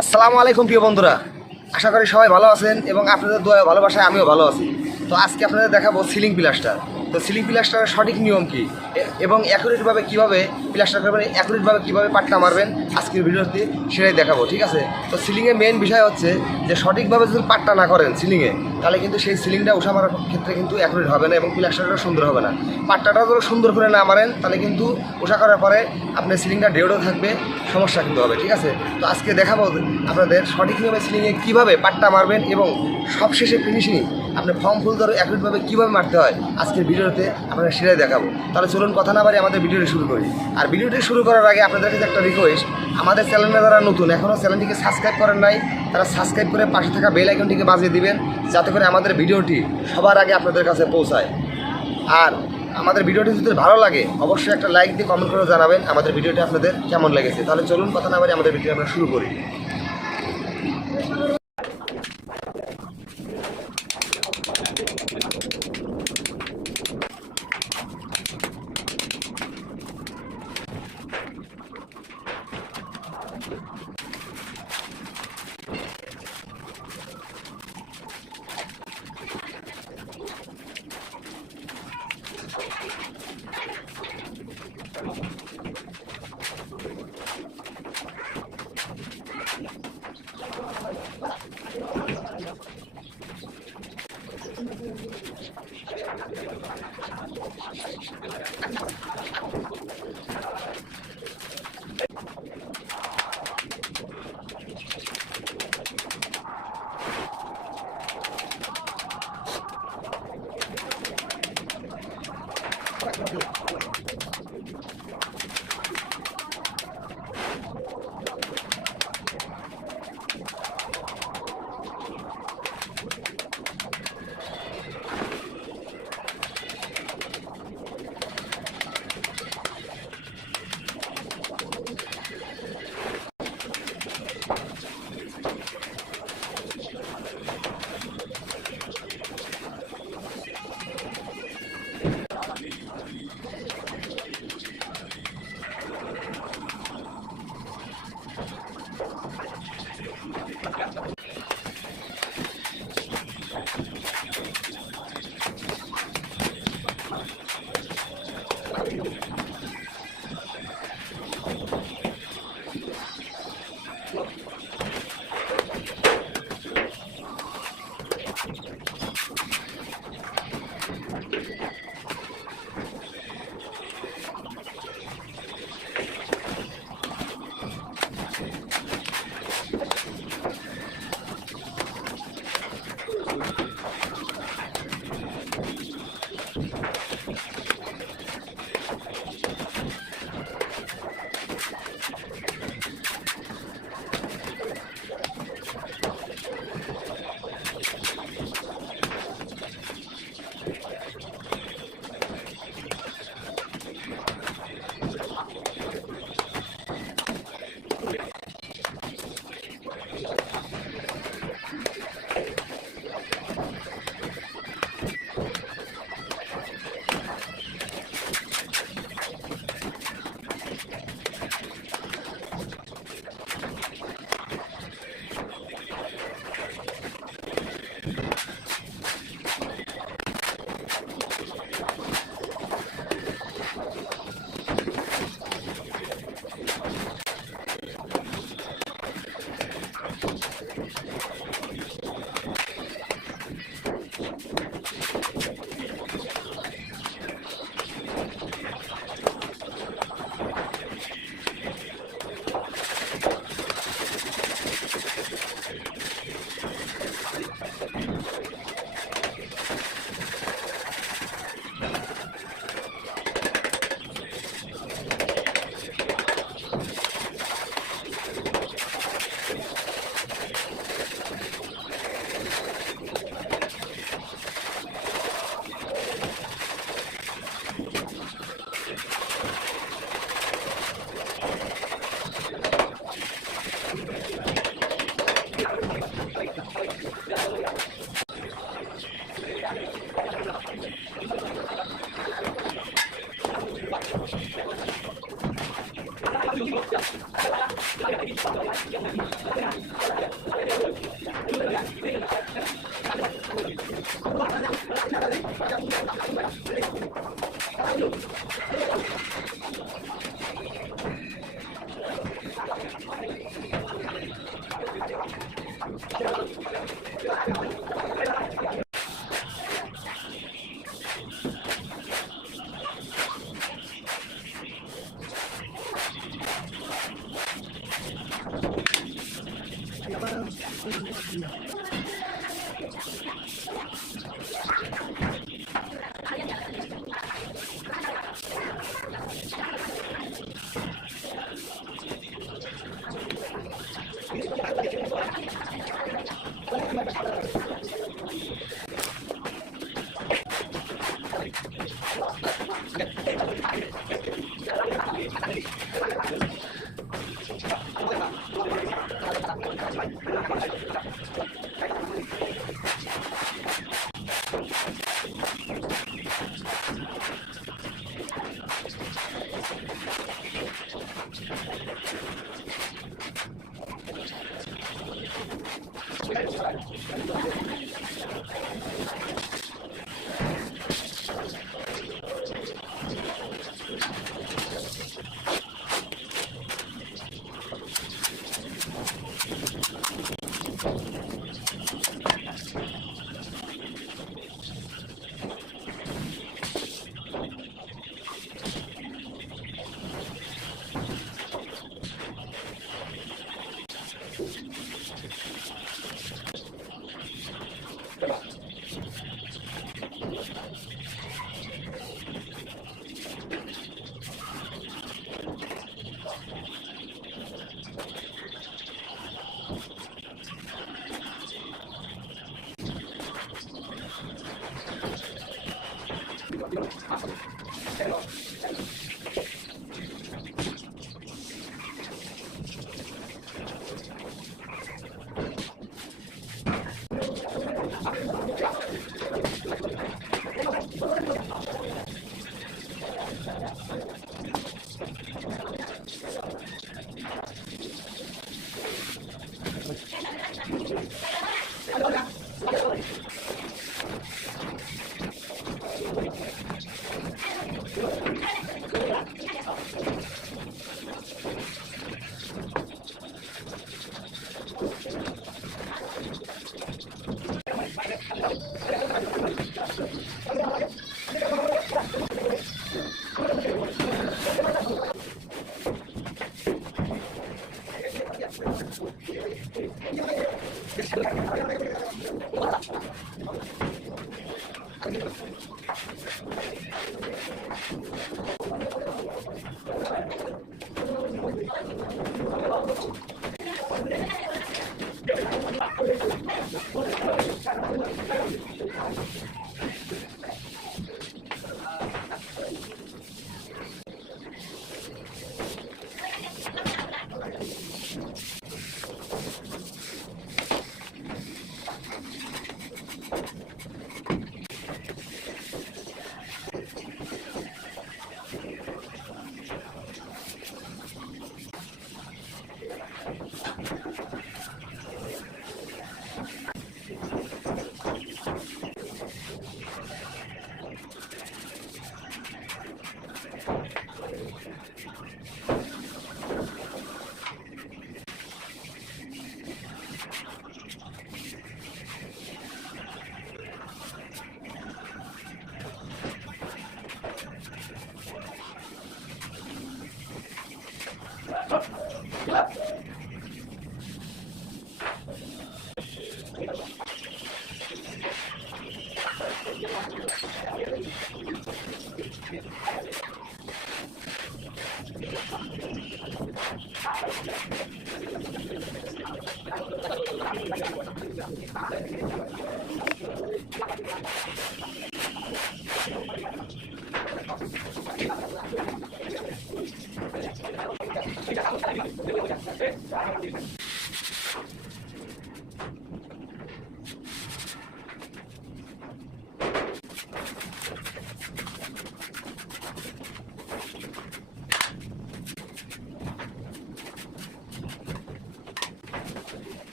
আসসালামু আলাইকুম প্রিয় বন্ধুরা, আশা করি সবাই ভালো আছেন এবং আপনাদের দোয়া ভালোবাসায় আমিও ভালো আছি। তো আজকে আপনাদের দেখাবো সিলিং প্লাস্টার। তো সিলিং প্লাস্টারের সঠিক নিয়ম কী এবং অ্যাকুরেটভাবে কীভাবে প্লাস্টার করবেন, অ্যাকুরেটভাবে কীভাবে পাট্টা মারবেন আজকের ভিডিওতে সেটাই দেখাবো। ঠিক আছে, তো সিলিংয়ের মেন বিষয় হচ্ছে যে সঠিকভাবে যদি পাট্টা না করেন সিলিংয়ে, তাহলে কিন্তু সেই সিলিংটা উঠা মারার ক্ষেত্রে কিন্তু অ্যাকুরেট হবে না এবং প্লাস্টারটা সুন্দর হবে না। পাট্টাটাও যদি সুন্দর করে না মারেন তাহলে কিন্তু উঠা করার পরে আপনার সিলিংটা ডেউডও থাকবে, সমস্যা কিন্তু হবে। ঠিক আছে, তো আজকে দেখাবো আপনাদের সঠিক নিয়মে সিলিংয়ে কীভাবে পাট্টা মারবেন এবং সবশেষে ফিনিশিং আপনি ফর্ম ফুল ধরে অ্যাকুরেটভাবে কীভাবে মারতে হয় আজকের ভিডিওতে আপনারা সেটাই দেখাবো। তাহলে চলুন কথা না বাড়ি আমাদের ভিডিওটি শুরু করি। আর ভিডিওটি শুরু করার আগে আপনাদের কাছে একটা রিকোয়েস্ট, আমাদের চ্যানেলে যারা নতুন এখনও চ্যানেলটিকে সাবস্ক্রাইব করেন নাই, তারা সাবস্ক্রাইব করে পাশে থাকা বেল আইকনটিকে বাজিয়ে দিবেন, যাতে করে আমাদের ভিডিওটি সবার আগে আপনাদের কাছে পৌঁছায়। আর আমাদের ভিডিওটি যদি ভালো লাগে অবশ্যই একটা লাইক দিয়ে কমেন্ট করে জানাবেন আমাদের ভিডিওটি আপনাদের কেমন লেগেছে। তাহলে চলুন কথা না বাড়ি আমাদের ভিডিও আমরা শুরু করি। Thank you.